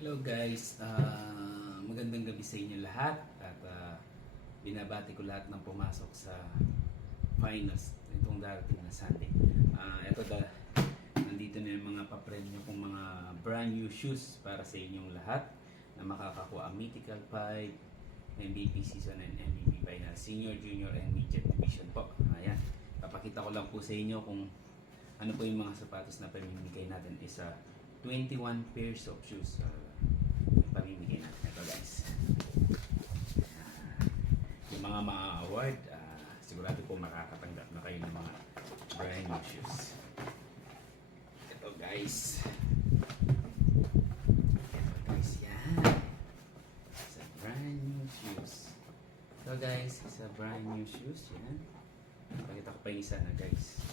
Hello guys, magandang gabi sa inyo lahat at binabati ko lahat ng pumasok sa finals itong darating na Sunday. Nandito na yung mga papremyo kong mga brand new shoes para sa inyong lahat na makakakuha ang Mythical 5, MVP Season and MVP Final, Senior, Junior and Midget Division po. Ayan, papakita ko lang po sa inyo kung ano po yung mga sapatos na pamimigay natin is 21 pairs of shoes. Pamimigay natin ito guys. Yung mga award, sigurado po makakatanggap na kayo ng mga brand new shoes. Ito guys. Ito guys, yan. It's a brand new shoes. Ito guys, it's a brand new shoes. Yan. Pakita ko pa yung isa na guys.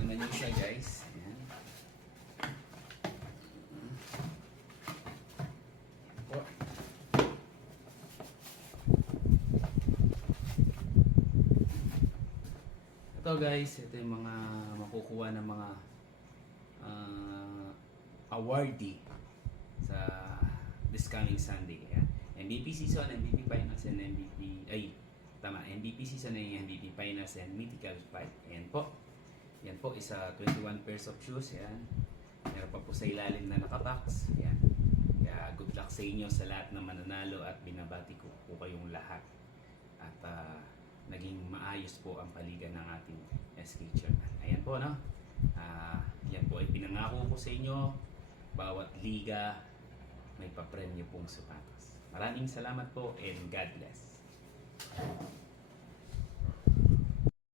Ano na yun siya guys. Ayan. Po. Ito guys, ito yung mga makukuha ng mga awardee sa this coming Sunday. Ayan. MVP season, MVP finals, and MVP season and MVP finals and Mythical 5. Ayan po. Yan po, isa 21 pairs of shoes. Yan. Meron pa po sa ilalim na nakabox. Yan. Kaya good luck sa inyo sa lahat ng mananalo at binabati ko po kayong lahat. At naging maayos po ang paligan ng ating SK Chairman. Ayan po, no? Yan po ay pinangako ko sa inyo. Bawat liga may papremyo pong sapatos. Maraming salamat po and God bless.